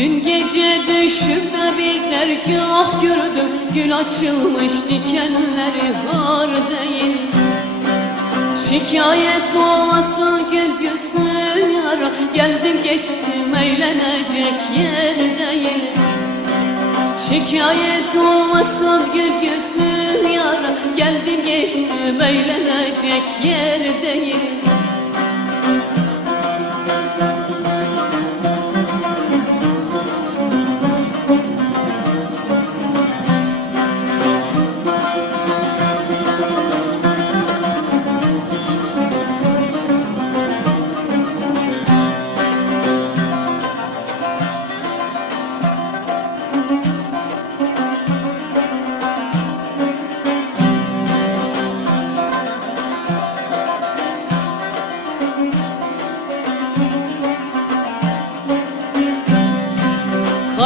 Dün gece düşümde bir dergah gördüm. Gül açılmış dikenleri var değil. Şikayet olmasın gül yüzlü yara. Geldim geçtim eğlenecek yer değil. Şikayet olmasın gül yüzlü yara. Geldim geçtim eğlenecek yer değil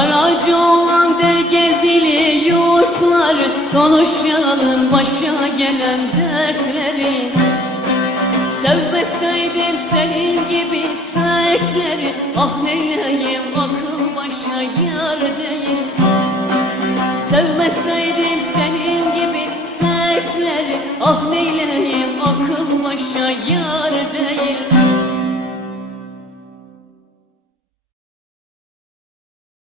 Karaca olan der gezili yurtlar Konuşalım başa gelen dertleri. Sevmeseydim senin gibi sertleri Ah neyleyim akıl başa yar değil. Sevmeseydim senin gibi sertleri Ah neyleyim akıl başa yar değil